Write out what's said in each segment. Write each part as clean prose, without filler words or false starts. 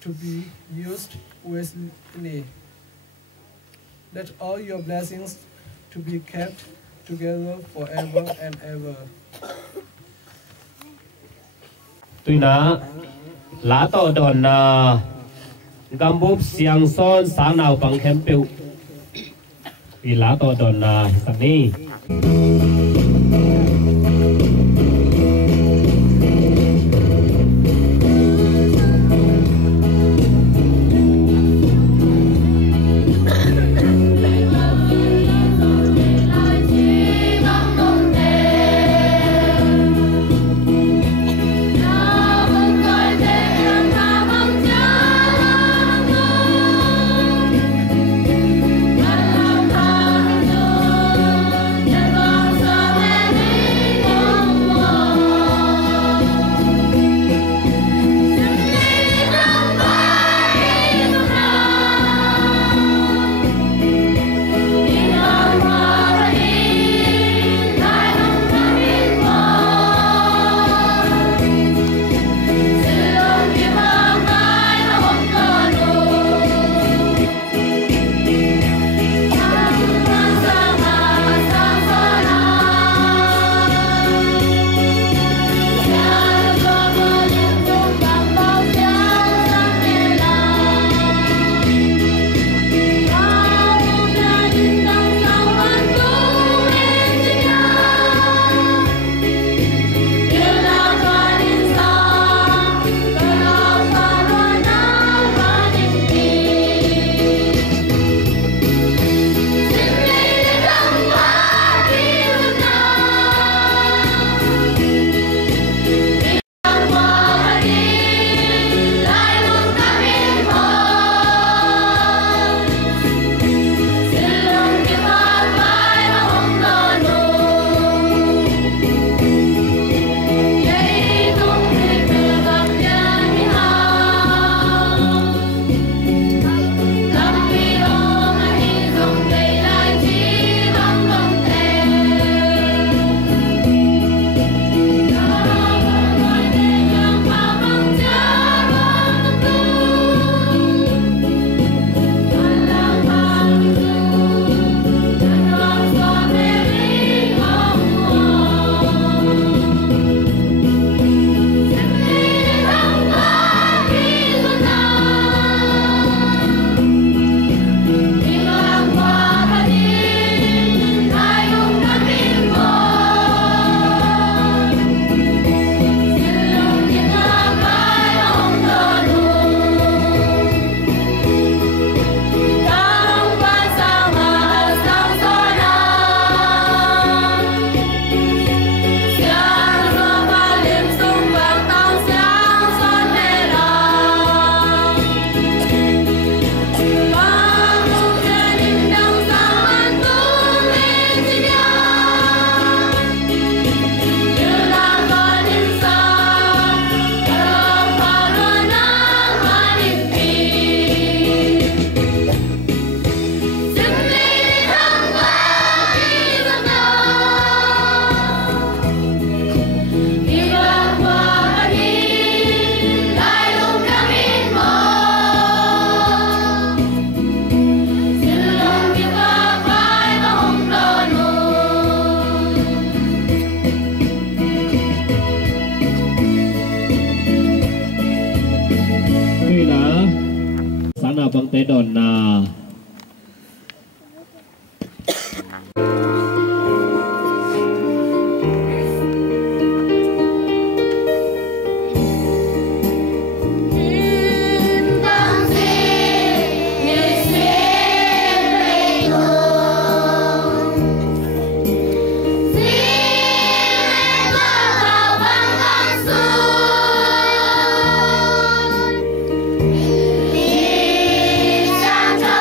to be used wisely. Let all your blessings to be kept together forever and ever. Tuy na lá to đòn gam búp xiang son sáng nào bằng khem piu vì lá to đòn sẵn đi. Bằng tế đồn Hãy subscribe cho kênh Ghiền Mì Gõ để không bỏ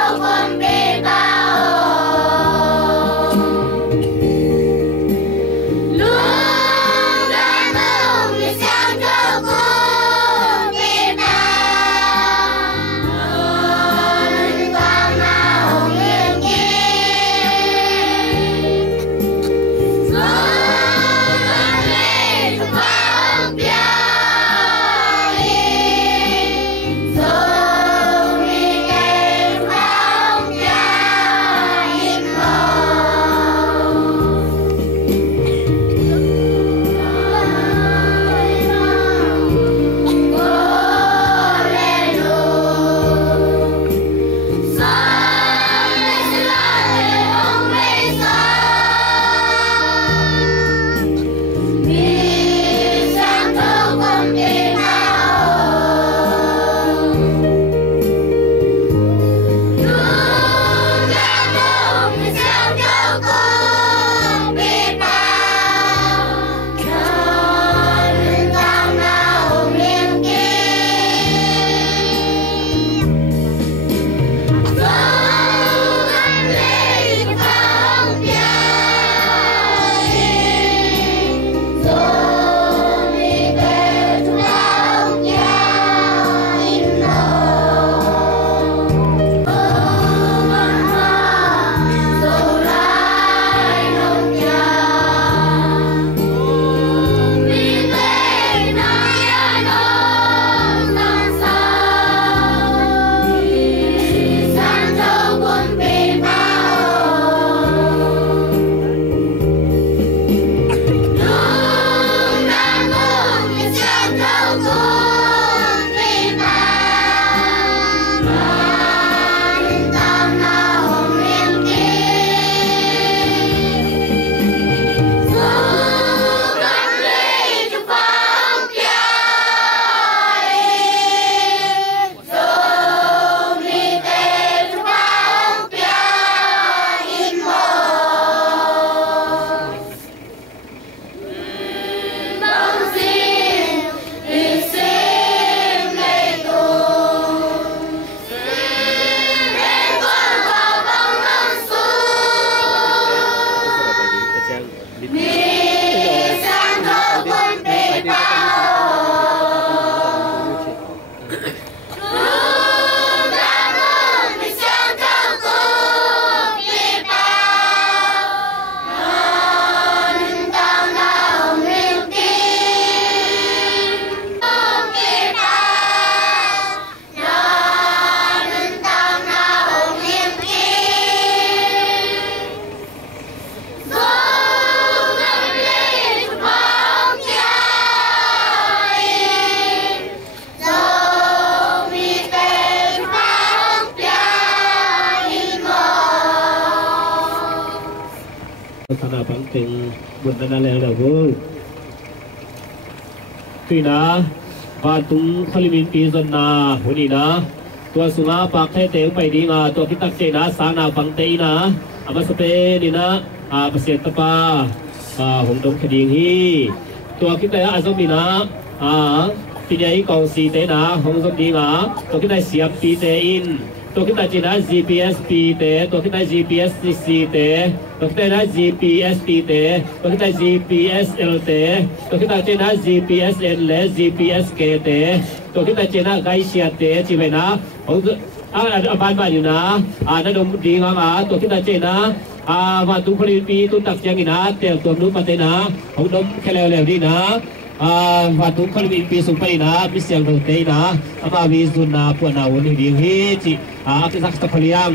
lỡ ขณะฟังถึงบนนั้นแล้วเดี๋ยวคือนะว่าตุ้งขลิมินปีจนนาหุ่นนะตัวสุนาปากเทเตงไปดีงาตัวพิทักษ์เจนะสานาฟังเตนะอามาสเปนี่นะประเสริฐปาหงดงคดีฮีตัวคิดได้อาสมีนะปีนี้กองสีเตนะหงสมดีงาตัวคิดได้เสียบปีเตอินตัวคิดได้จีน่า GPS ปีเตตัวคิดได้ GPS ซีเตตัวคิดได้ GPS ปีเตตัวคิดได้ GPS L เตตัวคิดได้จีน่า GPS N และ GPS K เตตัวคิดได้จีน่าไกเชียเตจีเวนะของบ้านอยู่นะนั่นดมดีงาตัวคิดได้จีน่าว่าตุ้งผลิตปีตุ้งตักยังอีนะเตี่ยวตัวนู้นมาเตนะของดมแค่แล้วดีนะว่าตุ้งผลิตปีสุไปนะมีเสียงดนตรีนะมาวิสุนาปวนาวันนี้ดีฮิจิคิดสักสักพลียง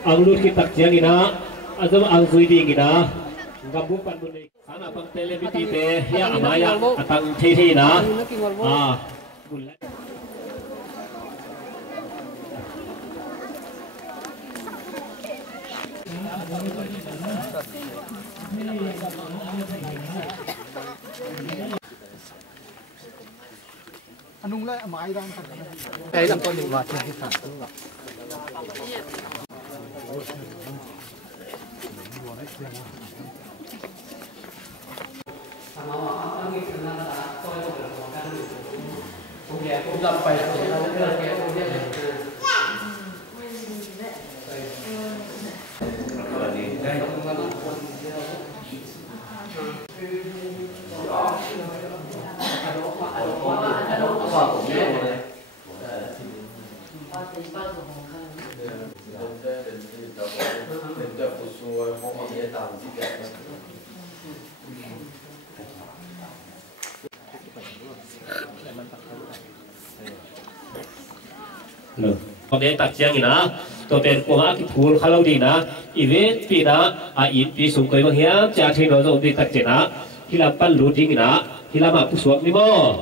Anglut kita siang ina, azam angzui di ina, gambu panbunai. Sana pang televisi te, ya amaya atang TV na, bulan. nung lại mãi đang thật Đấy làm con định hoạt thì phản đúng không? Cũng gặp phải Còn đây tạc chiang ina, tôi tên của ngã cái thú khalo đi na, event pi na, in pi sung koi mang hiam, cha thi nó rồi đi tạc chiang na, khi làm pan lú đi na, khi làm áp suốt mi mo.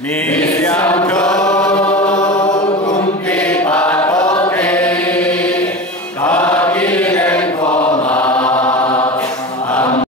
Mi siamo